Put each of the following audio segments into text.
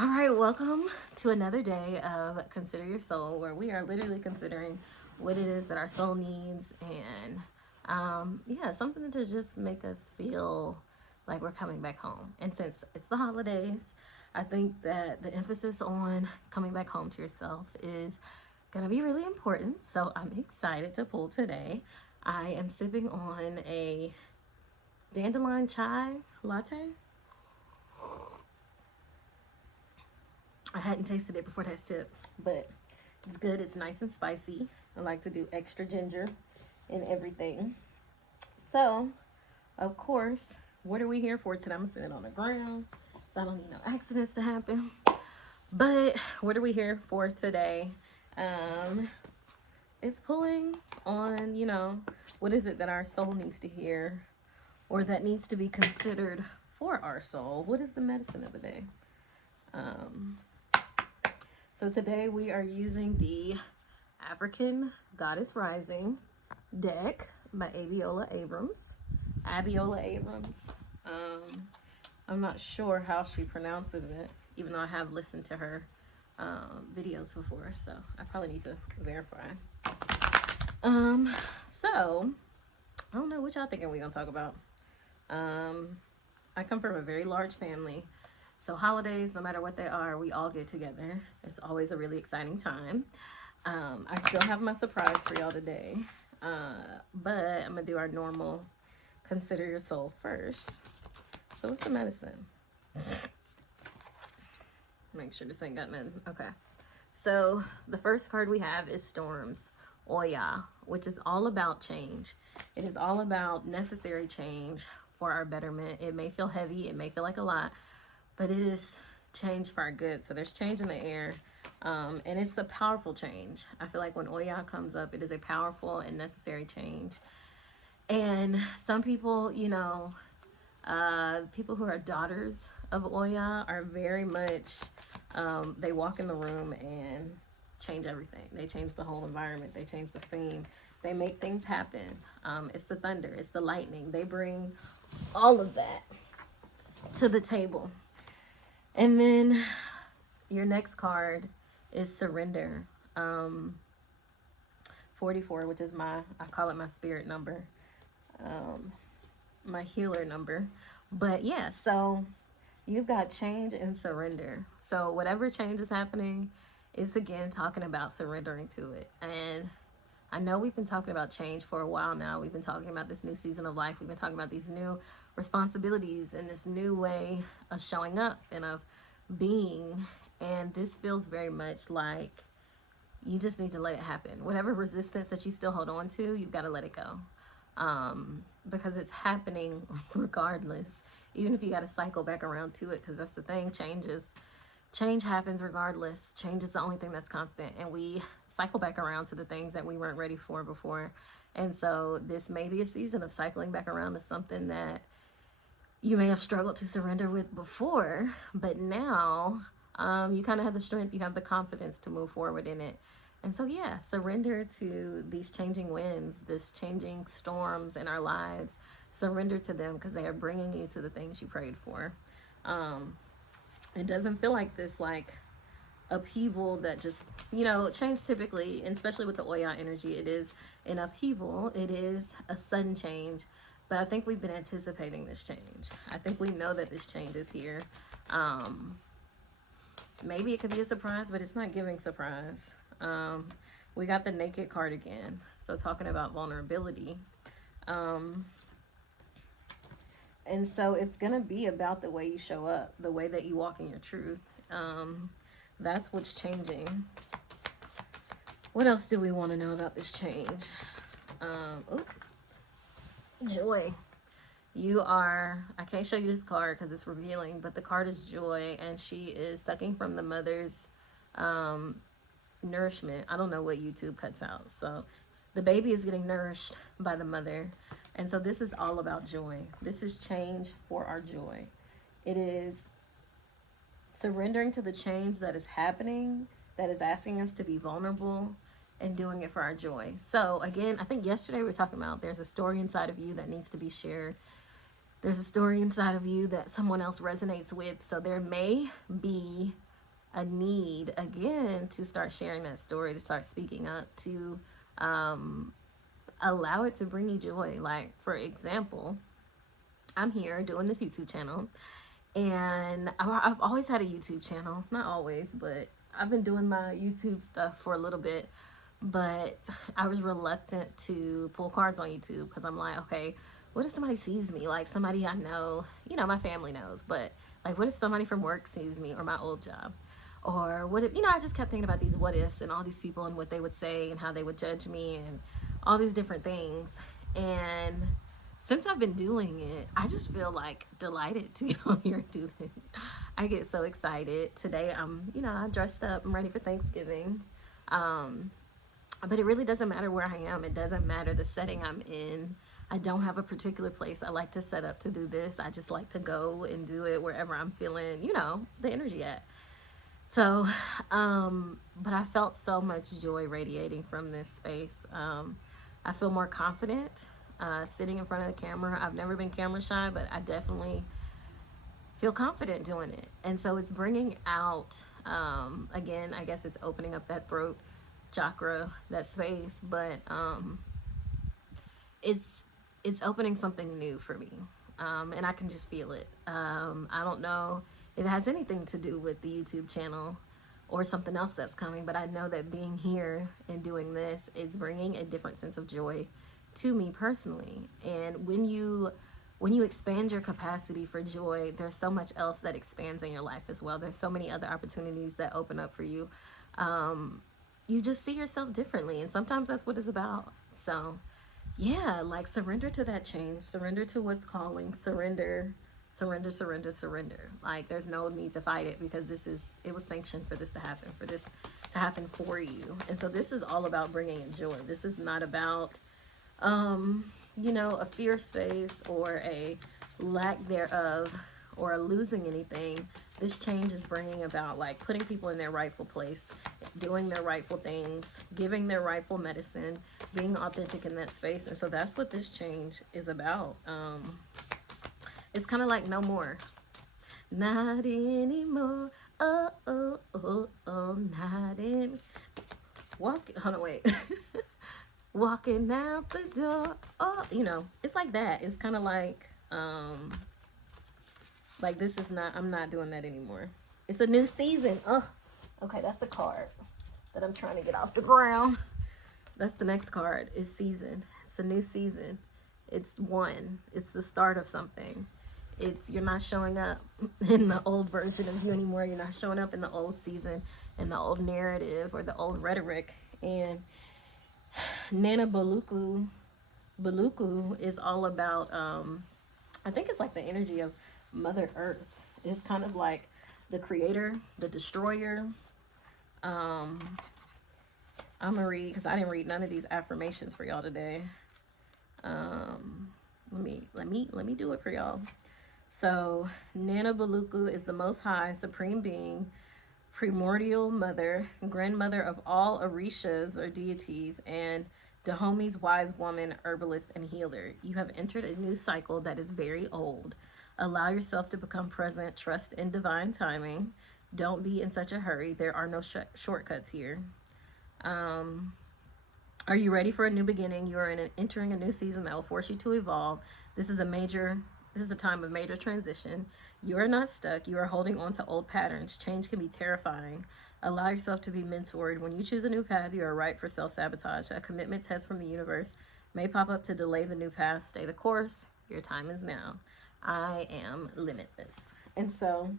All right, welcome to another day of Consider Your Soul, where we are literally considering what it is that our soul needs and, yeah, something to just make us feel like we're coming back home. And since it's the holidays, I think that the emphasis on coming back home to yourself is going to be really important. So I'm excited to pull today. I am sipping on a dandelion chai latte. I hadn't tasted it before that sip, but it's good. It's nice and spicy. I like to do extra ginger and everything. So, of course, what are we here for today? I'm gonna sit it on the ground, so I don't need no accidents to happen. But what are we here for today? It's pulling on, what is it that our soul needs to hear or that needs to be considered for our soul? What is the medicine of the day? So today we are using the African Goddess Rising deck by Abiola Abrams. I'm not sure how she pronounces it, even though I have listened to her videos before, so I probably need to verify. So I don't know what y'all thinking we're gonna talk about. I come from a very large family. So holidays, no matter what they are, we all get together. It's always a really exciting time. I still have my surprise for y'all today. But I'm going to do our normal Consider Your Soul first. So what's the medicine? Make sure this ain't got nothing. Okay. So the first card we have is Storms, Oya, which is all about change. It is all about necessary change for our betterment. It may feel heavy. It may feel like a lot. But it is change for our good. So there's change in the air. And it's a powerful change. I feel like when Oya comes up, it is a powerful and necessary change. And some people, people who are daughters of Oya are very much, they walk in the room and change everything. They change the whole environment. They change the scene. They make things happen. It's the thunder. It's the lightning. They bring all of that to the table. And then your next card is Surrender. 44, which is I call it my spirit number, my healer number. But yeah, so you've got change and surrender. So whatever change is happening, it's again talking about surrendering to it. And I know we've been talking about change for a while now. We've been talking about this new season of life. We've been talking about these new responsibilities and this new way of showing up and of being. And this feels very much like you just need to let it happen. Whatever resistance that you still hold on to, you've got to let it go. Because it's happening regardless. Even if you got to cycle back around to it, because that's the thing, change happens regardless. Change is the only thing that's constant. And we cycle back around to the things that we weren't ready for before. And so this may be a season of cycling back around to something that you may have struggled to surrender with before, but now you kind of have the strength, you have the confidence to move forward in it. And so, yeah, surrender to these changing winds, this changing storms in our lives. Surrender to them because they are bringing you to the things you prayed for. It doesn't feel like this, upheaval that just, change typically, and especially with the Oya energy, it is an upheaval. It is a sudden change. But I think we've been anticipating this change. I think we know that this change is here. Maybe it could be a surprise, but it's not giving surprise. We got the Naked card again. So talking about vulnerability. And so it's going to be about the way you show up, the way that you walk in your truth. That's what's changing. What else do we want to know about this change? Joy. I can't show you this card because it's revealing, but the card is Joy, and she is sucking from the mother's nourishment. I don't know what YouTube cuts out. So the baby is getting nourished by the mother. And so this is all about joy. This is change for our joy. It is surrendering to the change that is happening, that is asking us to be vulnerable, and doing it for our joy. So again, I think yesterday we were talking about there's a story inside of you that needs to be shared. There's a story inside of you that someone else resonates with. So there may be a need again to start sharing that story, to start speaking up, to allow it to bring you joy. Like, for example, I'm here doing this YouTube channel, and I've always had a YouTube channel. Not always, but I've been doing my YouTube stuff for a little bit. But I was reluctant to pull cards on YouTube because I'm like, okay, what if somebody sees me? Like, somebody I know, you know, my family knows, but like, what if somebody from work sees me, or my old job? Or what if, you know, I just kept thinking about these what ifs and all these people and what they would say and how they would judge me and all these different things. And since I've been doing it, I just feel like delighted to get on here and do this. I get so excited. Today, you know, I dressed up. I'm ready for Thanksgiving. But it really doesn't matter where I am. It doesn't matter the setting I'm in. I don't have a particular place I like to set up to do this. I just like to go and do it wherever I'm feeling, you know, the energy at. So, but I felt so much joy radiating from this space. I feel more confident sitting in front of the camera. I've never been camera shy, but I definitely feel confident doing it. And so it's bringing out, again, I guess it's opening up that throat chakra, that space, but it's opening something new for me, and I can just feel it. I don't know if it has anything to do with the YouTube channel or something else that's coming, but I know that being here and doing this is bringing a different sense of joy to me personally. And when you expand your capacity for joy, there's so much else that expands in your life as well. There's so many other opportunities that open up for you. You just see yourself differently, and sometimes that's what it's about. So yeah, like, surrender to that change, surrender to what's calling, surrender. Like, there's no need to fight it, because it was sanctioned for this to happen for you. And so this is all about bringing in joy. This is not about you know, a fear space or a lack thereof or losing anything. This change is bringing about, like, putting people in their rightful place, doing their rightful things, giving their rightful medicine, being authentic in that space. And so that's what this change is about. It's kind of like no more. Not anymore. Oh, oh, oh, oh, not in. Hold on, wait. Walking out the door. Oh, you know, it's like that. It's kind of like this is not, I'm not doing that anymore. It's a new season. Oh, okay, that's the card that I'm trying to get off the ground. That's the next card, is season. It's a new season. It's the start of something. You're not showing up in the old version of you anymore. You're not showing up in the old season, in the old narrative or the old rhetoric. And Nana Baluku is all about, I think it's like the energy of Mother Earth. It's kind of like the creator, the destroyer. I'm gonna read, because I didn't read none of these affirmations for y'all today. Let me do it for y'all. So Nana Baluku is the Most High, Supreme Being, primordial mother, grandmother of all Orishas or deities, and Dahomi's wise woman, herbalist, and healer. You have entered a new cycle that is very old. Allow yourself to become present. Trust in divine timing. Don't be in such a hurry. There are no shortcuts here. Are you ready for a new beginning? You are entering a new season that will force you to evolve. This is a time of major transition. You are not stuck. You are holding on to old patterns. Change can be terrifying. Allow yourself to be mentored. When you choose a new path, you are ripe for self-sabotage. A commitment test from the universe may pop up to delay the new path. Stay the course. Your time is now. I am limitless. And so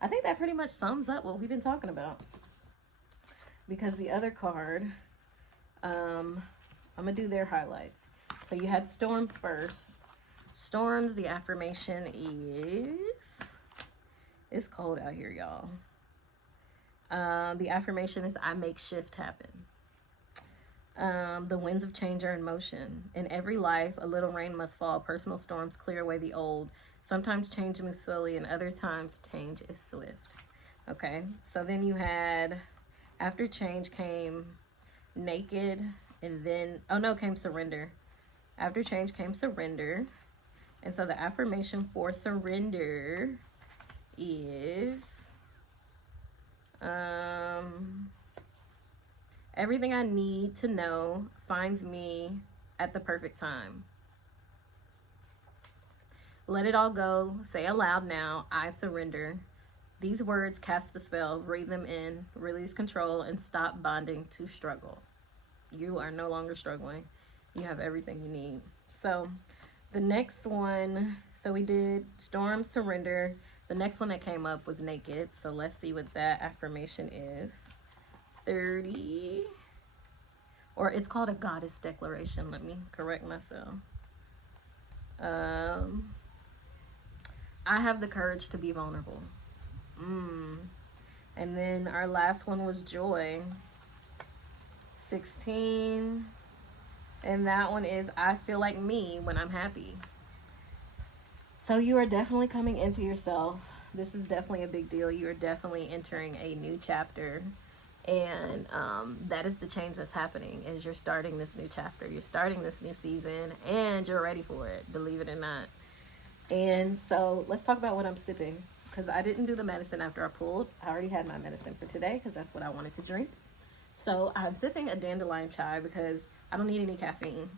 I think that pretty much sums up what we've been talking about. Because the other card, I'm going to do their highlights. So you had storms first. Storms, the affirmation is, it's cold out here, y'all. The affirmation is, I make shift happen. The winds of change are in motion. In every life, a little rain must fall. Personal storms clear away the old. Sometimes change moves slowly, and other times change is swift. Okay, so then you had, after change came naked, and then, came surrender. After change came surrender. And so the affirmation for surrender is, Everything I need to know finds me at the perfect time. Let it all go. Say aloud now, I surrender. These words cast a spell. Breathe them in. Release control and stop bonding to struggle. You are no longer struggling. You have everything you need. So the next one, so we did storm, surrender. The next one that came up was naked. So let's see what that affirmation is. 30, or it's called a goddess declaration. Let me correct myself. I have the courage to be vulnerable. And then our last one was joy. 16. And that one is I feel like me when I'm happy. So you are definitely coming into yourself. This is definitely a big deal. You are definitely entering a new chapter. And that is the change that's happening, is you're starting this new chapter. You're starting this new season and you're ready for it, believe it or not. And so let's talk about what I'm sipping, because I didn't do the medicine after I pulled. I already had my medicine for today because that's what I wanted to drink. So I'm sipping a dandelion chai because I don't need any caffeine,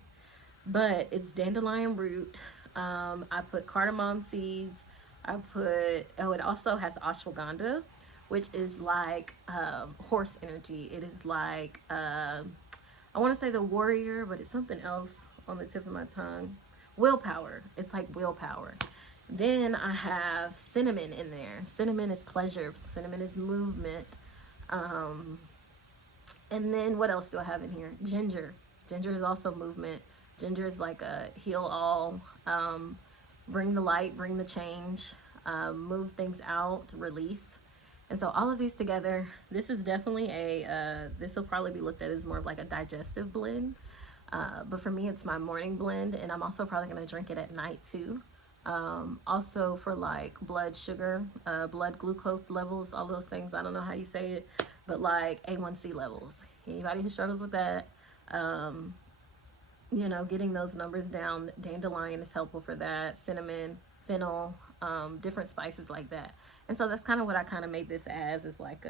but it's dandelion root. I put cardamom seeds. It also has ashwagandha, which is like horse energy. It is like, I want to say the warrior, but it's something else on the tip of my tongue. Willpower. It's like willpower. Then I have cinnamon in there. Cinnamon is pleasure. Cinnamon is movement. And then what else do I have in here? Ginger. Ginger is also movement. Ginger is like a heal all, bring the light, bring the change, move things out, release. And so all of these together, this is definitely this will probably be looked at as more of like a digestive blend. But for me, it's my morning blend, and I'm also probably going to drink it at night too. Also for like blood sugar, blood glucose levels, all those things. I don't know how you say it, but like A1C levels. Anybody who struggles with that, getting those numbers down, dandelion is helpful for that. Cinnamon, fennel, different spices like that. And so that's kind of what I kind of made this as, is like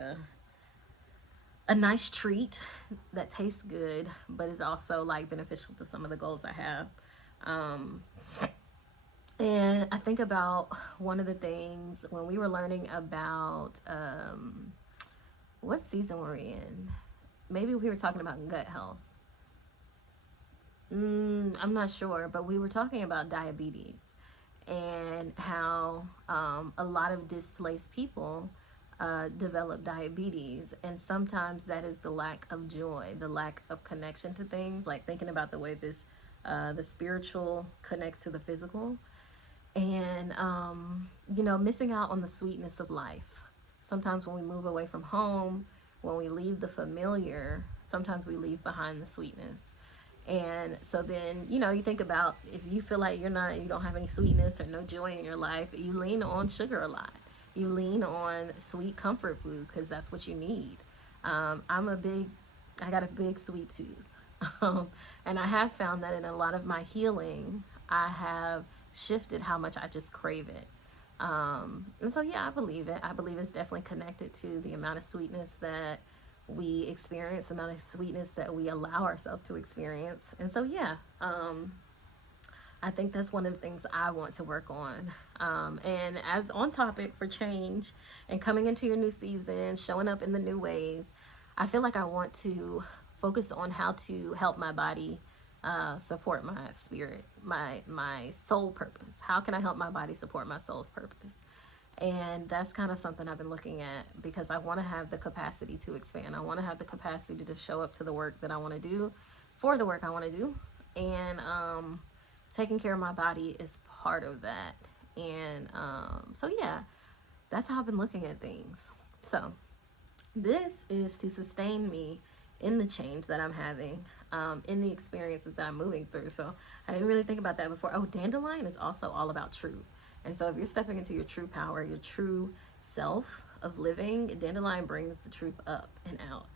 a nice treat that tastes good, but is also like beneficial to some of the goals I have. And I think about one of the things when we were learning about, what season were we in? Maybe we were talking about gut health. I'm not sure, but we were talking about diabetes and how a lot of displaced people develop diabetes, and sometimes that is the lack of joy, the lack of connection to things, like thinking about the way this the spiritual connects to the physical, and missing out on the sweetness of life. Sometimes when we move away from home, when we leave the familiar, sometimes we leave behind the sweetness. And so then, you think about, if you feel like you don't have any sweetness or no joy in your life, you lean on sugar a lot. You lean on sweet comfort foods because that's what you need. I got a big sweet tooth. And I have found that in a lot of my healing, I have shifted how much I just crave it. And so, yeah, I believe it. I believe it's definitely connected to the amount of sweetness that we experience, the amount of sweetness that we allow ourselves to experience. And so, yeah, I think that's one of the things I want to work on. And as on topic for change and coming into your new season, showing up in the new ways, I feel like I want to focus on how to help my body support my spirit, my soul purpose. How can I help my body support my soul's purpose? And that's kind of something I've been looking at, because I want to have the capacity to expand. I want to have the capacity to show up to the work that I want to do, for the work I want to do. And taking care of my body is part of that. And so, yeah, that's how I've been looking at things. So this is to sustain me in the change that I'm having, in the experiences that I'm moving through. So I didn't really think about that before. Oh, dandelion is also all about truth. And so if you're stepping into your true power, your true self of living, dandelion brings the truth up and out.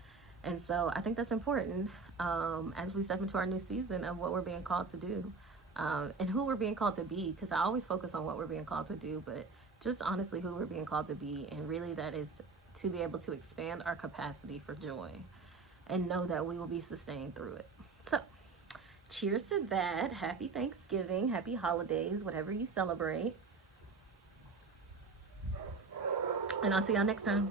And so I think that's important as we step into our new season of what we're being called to do, and who we're being called to be, because I always focus on what we're being called to do, but just honestly who we're being called to be. And really that is to be able to expand our capacity for joy and know that we will be sustained through it. So, cheers to that. Happy Thanksgiving, happy holidays, whatever you celebrate. And I'll see y'all next time.